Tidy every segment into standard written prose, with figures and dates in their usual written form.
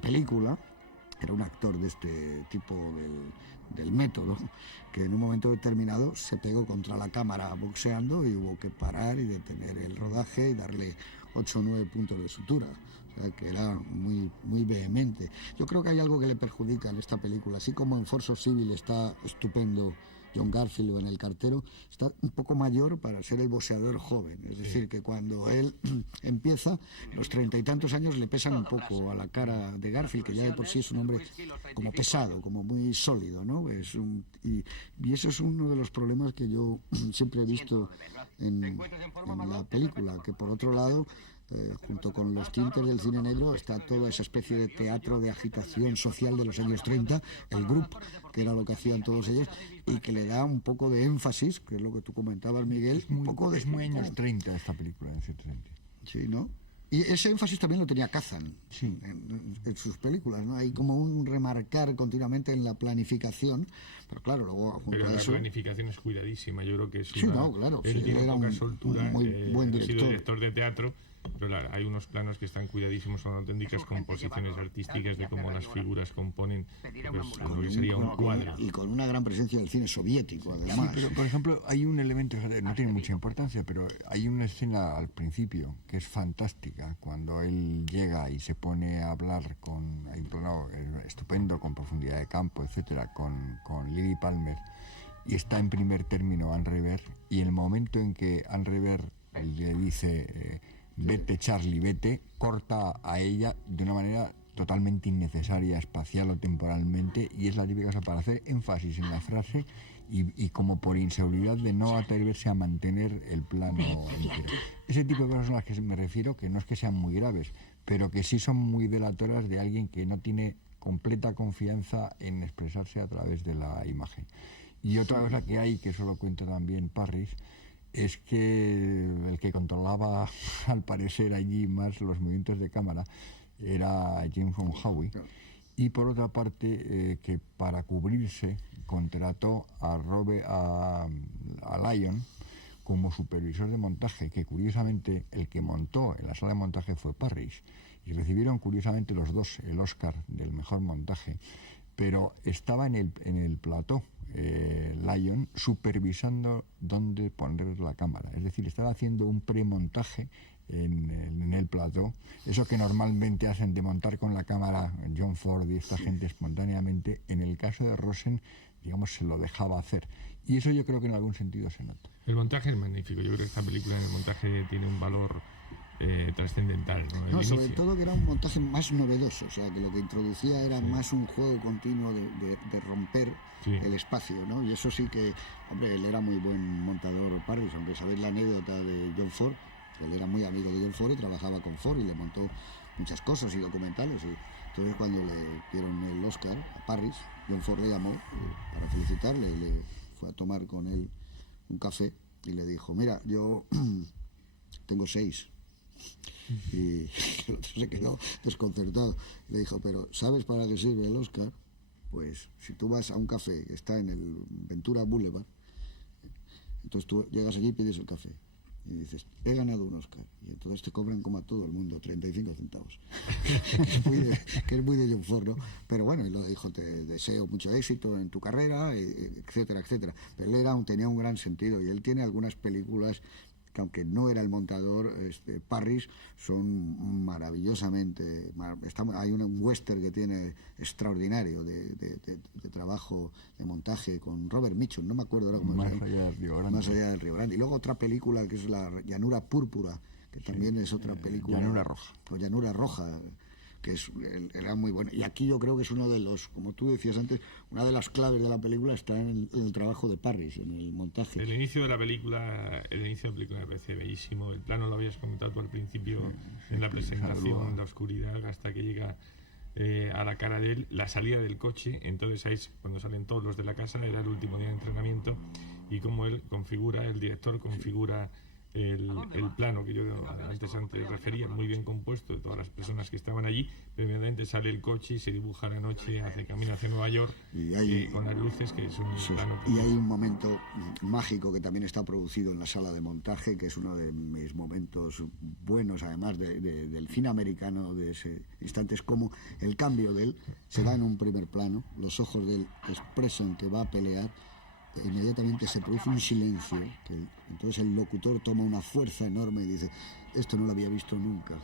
película. Era un actor de este tipo del método, que en un momento determinado se pegó contra la cámara boxeando y hubo que parar y detener el rodaje y darle 8 o 9 puntos de sutura. O sea, que era muy, muy vehemente. Yo creo que hay algo que le perjudica en esta película. Así como en Force of Civil está estupendo John Garfield o en El cartero, está un poco mayor para ser el boxeador joven. Es decir, que cuando él empieza, los 30 y tantos años le pesan un poco a la cara de Garfield, que ya de por sí es un hombre como pesado, como muy sólido, ¿no? Y eso es uno de los problemas que yo siempre he visto en la película, que por otro lado, junto con los tintes del cine negro, está toda esa especie de teatro de agitación social de los años 30, el grupo, que era lo que hacían todos ellos, y que le da un poco de énfasis, que es lo que tú comentabas, Miguel. Es muy años 30 esta película, en cierto sentido. Sí, ¿no? Y ese énfasis también lo tenía Kazan, sí, en sus películas, ¿no? Hay como un remarcar continuamente en la planificación, pero claro, luego junto pero a eso... la planificación es cuidadísima, yo creo que es sí, no, claro, él sí, tiene era poca soltura, un muy buen ha sido director. director de teatro, pero claro, hay unos planos que están cuidadísimos, son auténticas composiciones artísticas de cómo las figuras componen, pues, lo que sería un cuadro. Y con una gran presencia del cine soviético, además. Sí, pero por ejemplo, hay un elemento, no tiene mucha importancia, pero hay una escena al principio que es fantástica, cuando él llega y se pone a hablar con, hay un plano estupendo, con profundidad de campo, etcétera, con Lily Palmer, y está en primer término Anne River, y el momento en que Anne River le dice vete Charlie, vete, corta a ella de una manera totalmente innecesaria, espacial o temporalmente, y es la típica cosa para hacer énfasis en la frase y como por inseguridad de no atreverse a mantener el plano entero. Ese tipo de cosas son las que me refiero, que no es que sean muy graves, pero que sí son muy delatoras de alguien que no tiene completa confianza en expresarse a través de la imagen. Y otra cosa que hay, que eso lo cuenta también Parris, es que el que controlaba, al parecer, allí más los movimientos de cámara era James von Howie, y por otra parte que para cubrirse contrató a Lyon como supervisor de montaje, que curiosamente el que montó en la sala de montaje fue Parris, y recibieron curiosamente los dos el Oscar del mejor montaje, pero estaba en el plató Lyon supervisando dónde poner la cámara, es decir, estaba haciendo un premontaje en el plató, eso que normalmente hacen de montar con la cámara John Ford y esta gente espontáneamente. En el caso de Rosen, digamos, se lo dejaba hacer, y eso yo creo que en algún sentido se nota. El montaje es magnífico, yo creo que esta película en el montaje tiene un valor trascendental, ¿no? No, sobre todo que era un montaje más novedoso, o sea, que lo que introducía era más un juego continuo de romper el espacio, ¿no? Y eso sí que, hombre, él era muy buen montador, Parris, aunque sabéis la anécdota de John Ford, que él era muy amigo de John Ford y trabajaba con Ford y le montó muchas cosas y documentales. Y entonces cuando le dieron el Oscar a Parris, John Ford le llamó para felicitarle, le fue a tomar con él un café y le dijo, mira, yo tengo 6. Y el otro se quedó desconcertado. Le dijo, pero ¿sabes para qué sirve el Oscar? Pues si tú vas a un café que está en el Ventura Boulevard, entonces tú llegas allí y pides el café y dices, he ganado un Oscar, y entonces te cobran como a todo el mundo 35 centavos que es muy de John Ford, ¿no? Pero bueno, él lo dijo, te deseo mucho éxito en tu carrera, etcétera, etcétera. Pero él tenía un gran sentido, y él tiene algunas películas que, aunque no era el montador, Parris, son maravillosamente... hay un western que tiene extraordinario de trabajo de montaje con Robert Mitchum, no me acuerdo ahora cómo se llama. Más allá del Río Grande. Y luego otra película que es La Llanura Púrpura, que también es otra película... Llanura Roja. O Llanura Roja, que era muy bueno. Y aquí yo creo que es uno de los, como tú decías antes, una de las claves de la película está en el trabajo de Parris, en el montaje. El inicio de la película me parece bellísimo. El plano lo habías comentado tú al principio, en la presentación, la oscuridad, hasta que llega a la cara de él, la salida del coche. Entonces ahí, cuando salen todos los de la casa, era el último día de entrenamiento, y como él configura, el director configura el plano que yo antes refería, muy bien compuesto de todas las personas que estaban allí, pero inmediatamente sale el coche y se dibuja la noche, hace camino hacia Nueva York con las luces, que es un plano. Y hay un momento mágico que también está producido en la sala de montaje, que es uno de mis momentos buenos, además del cine americano de ese instante, es como el cambio de él se da en un primer plano, los ojos de él expresan que va a pelear. Inmediatamente se produce un silencio, entonces el locutor toma una fuerza enorme y dice: esto no lo había visto nunca,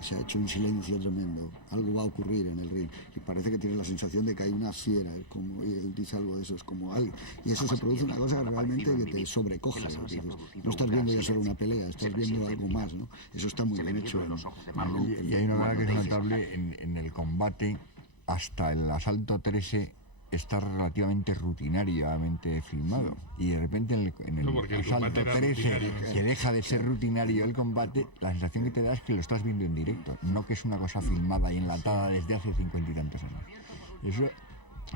se ha hecho un silencio tremendo, algo va a ocurrir en el ring, y parece que tiene la sensación de que hay una fiera, como, y él dice algo de eso, es como algo, y eso se produce una cosa realmente que te sobrecoge, dices, no estás viendo ya solo una pelea, estás viendo algo más, ¿no? Eso está muy bien hecho. Y hay una cosa que es notable en el combate, hasta el asalto 13 está relativamente rutinariamente filmado, y de repente en el asalto 13, que deja de ser rutinario el combate, la sensación que te da es que lo estás viendo en directo, no que es una cosa filmada y enlatada desde hace 50 y tantos años. Y eso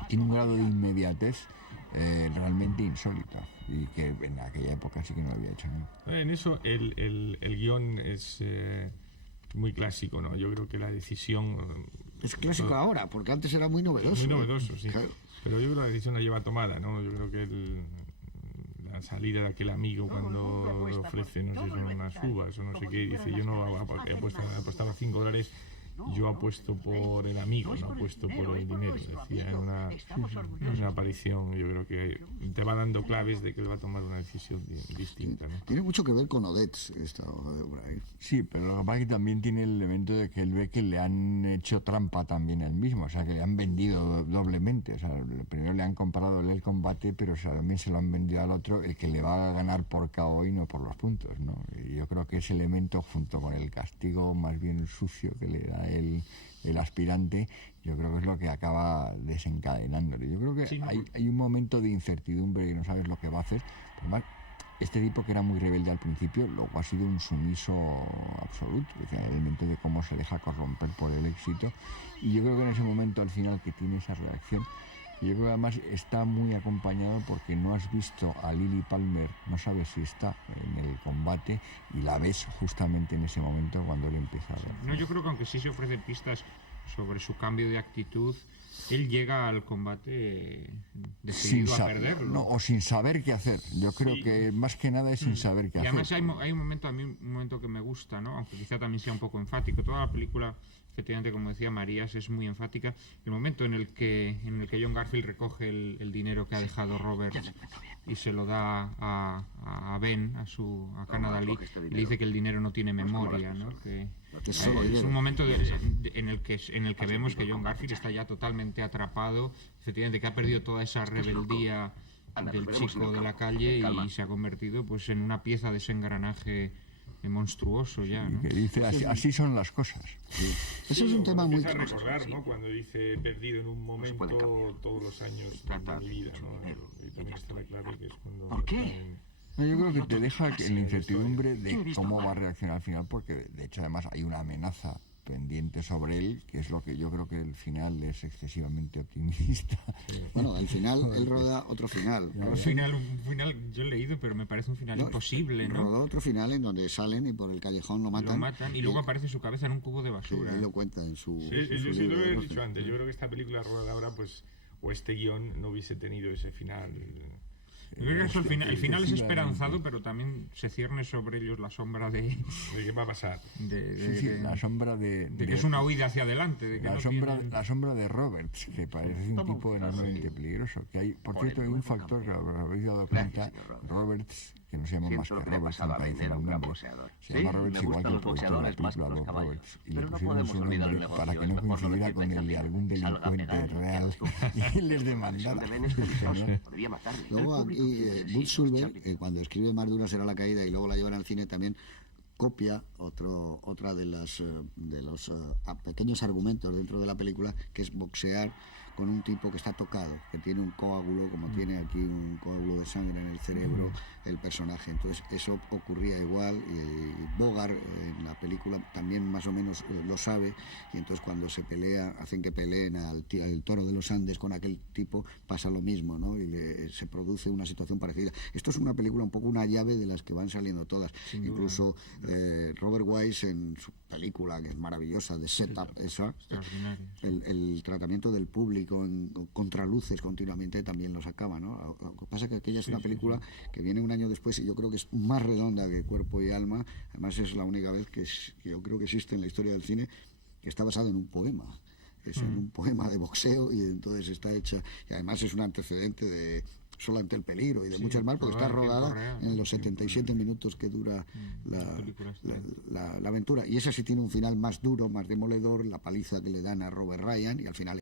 tiene un grado de inmediatez realmente insólito, y que en aquella época sí que no lo había hecho, ¿no? En eso el guión es muy clásico, ¿no? Yo creo que la decisión... Es clásico ahora, porque antes era muy novedoso. Muy novedoso, sí. Claro. Pero yo creo que la decisión la lleva tomada, ¿no? Yo creo que la salida de aquel amigo cuando le ofrece, no sé, son unas uvas o no sé qué, dice: yo no apostaba $5, yo apuesto por el amigo, no apuesto por el dinero. Decía en una aparición. Yo creo que te va dando claves de que él va a tomar una decisión distinta, ¿no? Tiene mucho que ver con Odets esta obra, ¿eh? Sí, pero lo que pasa es que también tiene el elemento de que él ve que le han hecho trampa también a él mismo, o sea, que le han vendido doblemente. O sea, primero le han comprado el combate, pero también se lo han vendido al otro, el que le va a ganar por KO y no por los puntos, ¿no? Y yo creo que ese elemento, junto con el castigo más bien sucio que le da el aspirante, yo creo que es lo que acaba desencadenándole. Yo creo que sí, hay un momento de incertidumbre, que no sabes lo que va a hacer. Además, este tipo, que era muy rebelde al principio, luego ha sido un sumiso absoluto, el elemento de cómo se deja corromper por el éxito, y yo creo que en ese momento al final que tiene esa reacción, yo creo que además está muy acompañado porque no has visto a Lily Palmer, no sabes si está en el combate, y la ves justamente en ese momento cuando él empieza a ver. No, yo creo que aunque sí se ofrecen pistas sobre su cambio de actitud, él llega al combate decidido a perderlo. No, o sin saber qué hacer. Yo creo que más que nada es sin saber qué hacer. Y además hay un momento, a mí un momento que me gusta, ¿no? Aunque quizá también sea un poco enfático. Toda la película, efectivamente, como decía Marías, es muy enfática. El momento en el que John Garfield recoge el dinero que ha dejado Robert y se lo da a Ben, a Canada Lee, y le dice que el dinero no tiene memoria, ¿no? Que es un momento en el que vemos que John Garfield está ya totalmente atrapado, efectivamente, que ha perdido toda esa rebeldía del chico de la calle y se ha convertido pues en una pieza de ese engranaje monstruoso ya, ¿no? Que dice: así son las cosas. Sí. Eso es un tema muy... a recordar, ¿no? Cuando dice: he perdido en un momento todos los años de mi vida, ¿no? Y también está la clave que es cuando... ¿Por qué? No, yo creo que te deja en la incertidumbre de cómo va a reaccionar al final, porque de hecho además hay una amenaza pendiente sobre él, que es lo que yo creo que el final es excesivamente optimista. Bueno, al final él roda otro final. Un final yo he leído, pero me parece un final imposible, ¿no? Roda otro final en donde salen y por el callejón lo matan y luego aparece su cabeza en un cubo de basura. Sí, él lo cuenta en su... yo sí lo he dicho antes. Yo creo que esta película rodada ahora, pues, o este guión no hubiese tenido ese final. Yo creo que el final es esperanzado, pero también se cierne sobre ellos la sombra de qué va a pasar. La sombra de que es una huida hacia adelante. De que la sombra de Roberts, que parece un tipo enormemente peligroso. Que hay, por cierto, hay un factor que habéis dado cuenta: Roberts, que no se llama más que Roberts, en país en el nombre. Se llama Roberts igual que el productor de la película, Bob Roberts. Y le pusieron su nombre para que no coincidiera con el de algún delincuente real y les demandara. Luego aquí Bull Sulver, cuando escribe Más dura será la caída y luego la llevan al cine, también copia otra de los pequeños argumentos dentro de la película, que es boxear con un tipo que está tocado, que tiene un coágulo, como tiene aquí un coágulo de sangre en el cerebro el personaje. Entonces eso ocurría igual, y Bogart en la película también más o menos lo sabe, y entonces cuando se pelea, hacen que peleen al toro de los Andes con aquel tipo, pasa lo mismo, ¿no? Y se produce una situación parecida. Esto es una película un poco una llave de las que van saliendo todas. Incluso Robert Wise en su película, que es maravillosa, de Setup, esa, el tratamiento del público en contraluces continuamente también lo sacaba, ¿no? Lo que pasa es que aquella es una película que viene un año después y yo creo que es más redonda que Cuerpo y Alma. Además es la única vez que yo creo que existe en la historia del cine que está basado en un poema. Es en un poema de boxeo, y entonces está hecha, y además es un antecedente de Solo ante el peligro y de muchas más, porque está rodada en los 77 minutos que dura la aventura. Y esa sí tiene un final más duro, más demoledor, la paliza que le dan a Robert Ryan, y al final